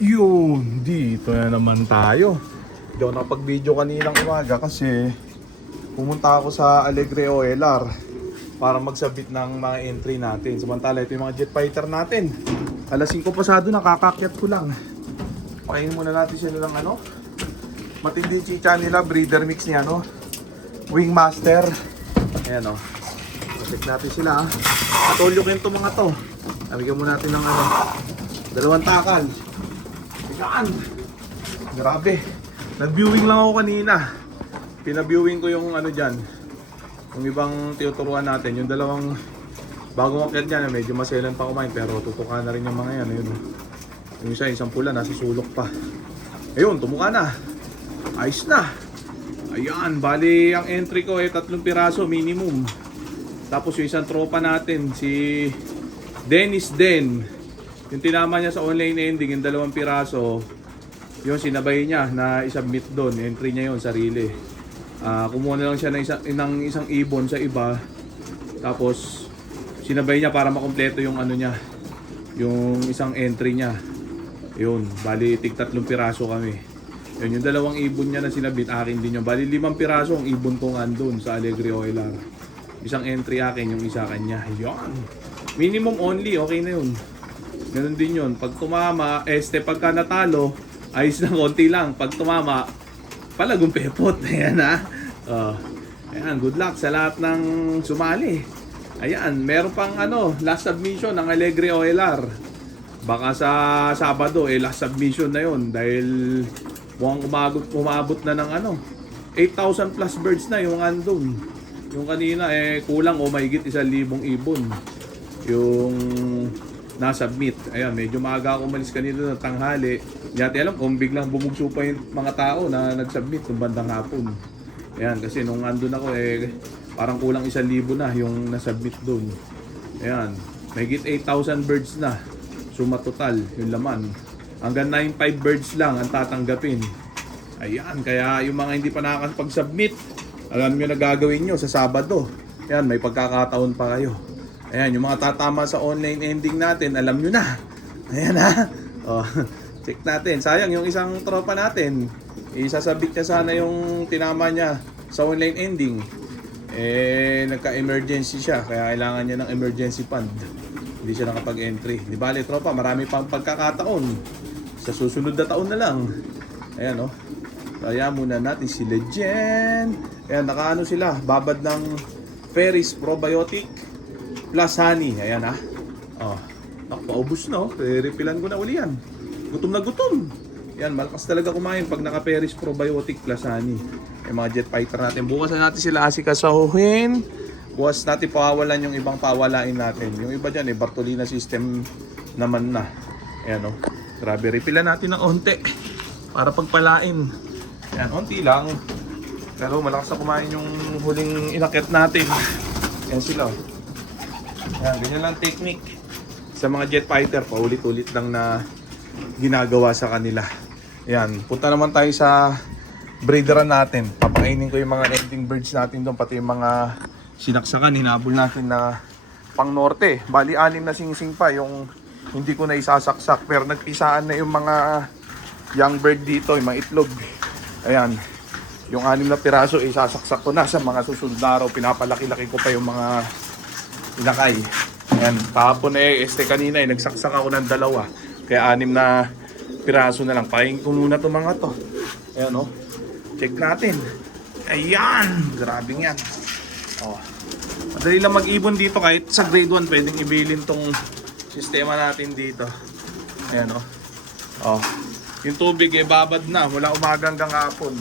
Yun, dito na naman tayo. Hindi ako nakapag-video kaninang umaga kasi pumunta ako sa Alegre OLR para magsabit ng mga entry natin. Samantala ito yung mga jet fighter natin. Alas 5 pasado na, kakakyat ko lang. Pakainin muna natin sila ng ano, matindi chicha nila, breeder mix ni ano, Wingmaster. Ayan o, check natin sila ha. Patulyo ko yung mga to. Nabigyan mo natin ng ano, 2 takal. Yan! Grabe. Nag-viewing lang ako kanina. Pina-viewing ko yung ano dyan, yung ibang tinuturuan natin. Yung dalawang bagong akyat dyan, medyo maselan pa kumain. Pero tutukan na rin yung mga yan. Ayun, yung isa, isang pula, nasa sulok pa. Ayun, tumuka na. Ayos na. Ayan, bali ang entry ko ay 3 piraso minimum. Tapos yung isang tropa natin, si Dennis Den. Yung tinama niya sa online ending, yung 2 piraso, yung sinabay niya na isubmit doon. Entry niya yun, sarili. Kumuha na lang siya ng isang ibon sa iba. Tapos, sinabay niya para makompleto yung ano niya, yung isang entry niya. Yun, bali tig 3 piraso kami. Yun, yung 2 ibon niya na sinabit, akin din yun. Bali 5 piraso ang ibon kong andun sa Alegre OLR. Isang entry akin, yung isa kanya. Yun. Minimum only, okay na yun. Ganun din yun. Pag tumama, pagka natalo, ayos na konti lang. Pag tumama, palagong pepot. Ayan ha. Ayan, good luck sa lahat ng sumali. Ayan, meron pang ano, last submission ng Alegre OLR. Baka sa Sabado, last submission na yun. Dahil mukhang umabot na ng ano, 8,000 plus birds na yung andun. Yung kanina, kulang o mahigit 1,000 ibon. Yung nasubmit. Ayan, medyo maaga ako umalis kanina ng tanghali. Hindi natin alam kung biglang bumugso pa yung mga tao na nagsubmit ng bandang hapon. Ayan, kasi nung andun ako parang kulang 1,000 na yung nasubmit doon. Ayan, mahigit 8,000 birds na. Suma total, yung laman. Hanggang 9,500 birds lang ang tatanggapin. Ayan, kaya yung mga hindi pa nakakapag-submit, alam nyo na gagawin nyo sa Sabado. Ayan, may pagkakataon pa kayo. Ayan, yung mga tatama sa online ending natin, alam nyo na. Ayan ha. Check natin. Sayang yung isang tropa natin. Isasabit niya sana yung tinama niya sa online ending. Nagka-emergency siya. Kaya kailangan niya ng emergency fund. Hindi siya nakapag-entry. Di bale, tropa, marami pang pagkakataon. Sa susunod na taon na lang. Ayan Kaya muna natin si Legend. Ayan, nakaano sila. Babad ng Ferris Probiotic plus honey. Ayan ha. Nakapaubos na refilan ko na uli yan. Gutom na gutom. Yan, malakas talaga kumain pag naka-Ferris Probiotic plus honey. Yung mga jet fighter natin. Bukas na natin sila asikasahuhin. Bukas natin pawawalan yung ibang pawalain natin. Yung iba dyan Bartolina system naman na. Ayan grabe, refilan natin ng onte para pagpalain. Ayan, onti lang. Pero malakas na kumain yung huling inakyat natin. Ayan sila. Ayan, ganyan lang technique sa mga jet fighter, paulit-ulit lang na ginagawa sa kanila. Ayan, punta naman tayo sa breederan natin. Papakainin ko yung mga ending birds natin doon, pati yung mga sinaksakan, hinabol natin na pang norte. Bali, 6 na singsing pa yung hindi ko na isasaksak, pero nagpisaan na yung mga young bird dito, yung mga itlog. Ayan, yung 6 na piraso isasaksak ko na sa mga susunod na araw. Pinapalaki-laki ko pa yung mga inakay. Ayan, kahapon kanina nagsaksak ako ng 2. Kaya 6 na piraso na lang. Pahin ko muna itong mga to. Ayan check natin. Ayan, grabe yan. Madali lang mag-ibon dito, kahit sa grade 1 pwedeng ibilin tong sistema natin dito. Ayan yung tubig babad na mula umaga hanggang hapon.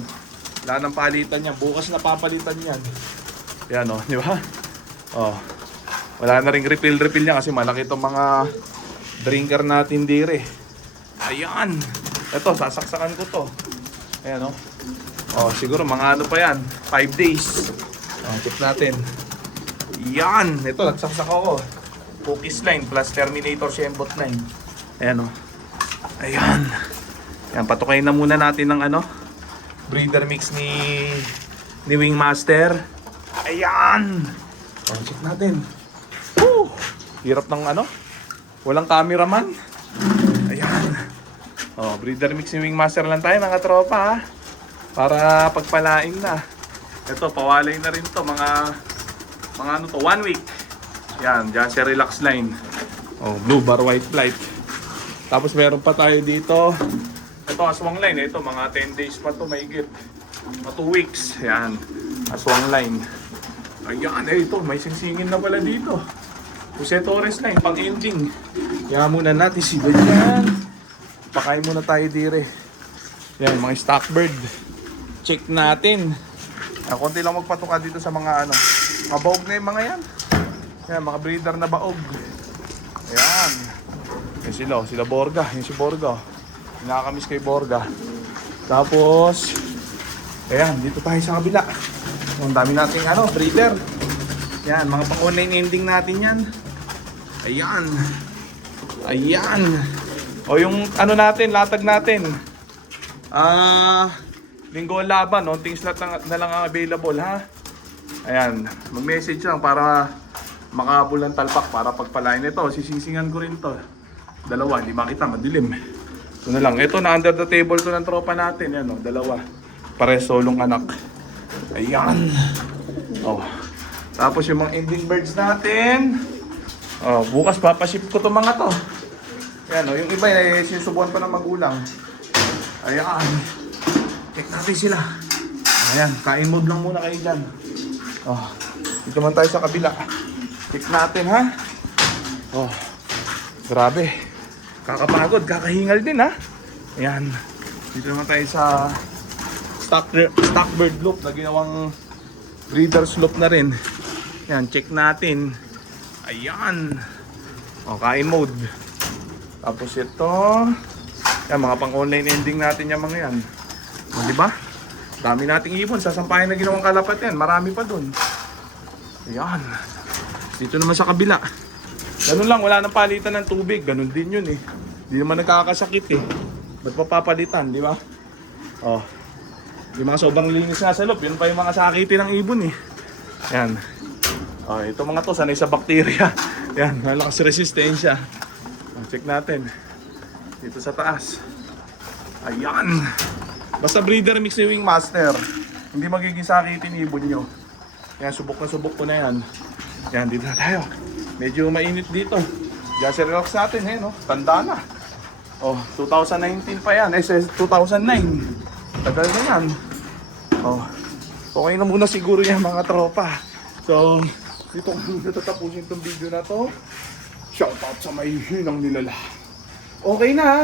Wala nang palitan niya. Bukas na papalitan yan. Ayan di ba? Wala na ring refill niya kasi malaki itong mga drinker natin dire. Ayan. Ito, sasaksakan ko to. Ayan siguro mga ano pa yan, 5 days. Check natin. Yan. Ito, nagsaksak ako. Cookies line plus Terminator Shembot 9. Ayan Ayan. Ayan, patukayin na muna natin ng breeder mix ni Wingmaster. Ayan. Check natin. Hirap ng walang cameraman. Ayan. Oh, breeder mixing wing master lang tayo mga tropa ha. Para pagpalain na. Ito, pawalay na rin to mga ano to, 1 week. Yan, dyan si relax line. Oh, blue bar white flight. Tapos meron pa tayo dito. Ito, aswang line. Ito, mga 10 days pa to, mahigit. Mga 2 weeks. Yan, aswang line. Ayan, ito, may singsingin na pala dito. Jose Torres line, pang ending. Kaya muna natin sila dyan. Pakain muna tayo dire. Yan, mga stock bird. Check natin. Konti lang magpatuka dito sa mga ano. Mga baog na yung mga yan. Yan, mga breeder na baog. Ayan. Yan sila Borga. Yan si Borga. Nakakamiss kay Borga. Tapos, ayan, dito tayo sa kabila. Ang dami nating ano, breeder. Yan, mga pang-online ending natin yan. Ayan. Ayan. O yung ano natin, latag natin. Linggo laban, onting slot na lang ang available ha. Ayan, mag-message lang para makahabol ng talpak para pagpalain ito. Sisingsingan ko rin to. Dalawa, hindi makita, madilim. Ito na lang. Ito na under the table to ng tropa natin. Yan o, dalawa. Pare solong anak. Ayan. Oh. Tapos yung mga ending birds natin. Oh, bukas papaship ko to mga to. Ayan o, yung iba ay sinusubuan pa ng magulang. Ayan. Check natin sila. Ayan, kain mode lang muna kayo dyan. Oh, dito man tayo sa kabila. Check natin ha. Oh, grabe. Kakapagod, kakahingal din ha. Ayan. Dito naman tayo sa stock bird loop na ginawang breeder's loop na rin. Ayan, check natin. Ayan. Oh, kain mode. Tapos ito, yan, mga pang-online ending natin yung mga yan. O, diba? Dami nating ibon. Sasampahin na ginawang kalapat yan. Marami pa dun. Ayan. Dito naman sa kabila. Ganun lang, wala nang palitan ng tubig. Ganun din yun eh. Hindi naman nagkakasakit eh. Ba't papapalitan, di ba? Oh. Yung mga sobrang linis nga sa loob, yun pa yung mga sakitin ng ibon eh. Yan. Oh, ito mga to, sanay sa bakterya. Yan, malakas resistensya. Check natin. Dito sa taas. Ayan. Basta breeder mix ni Wing Master. Hindi magiging sakitin ibon nyo. Yan, subok ko na yan. Yan, dito na tayo. Medyo mainit dito. Diyan si relax natin, no? Tanda na. Oh, 2019 pa yan. 2009. Tagal na yan. Oh, okay na muna siguro yan mga tropa. So, dito ko muna tatapusin itong video na to. Shoutout sa may hinang nilala. Okay na ha.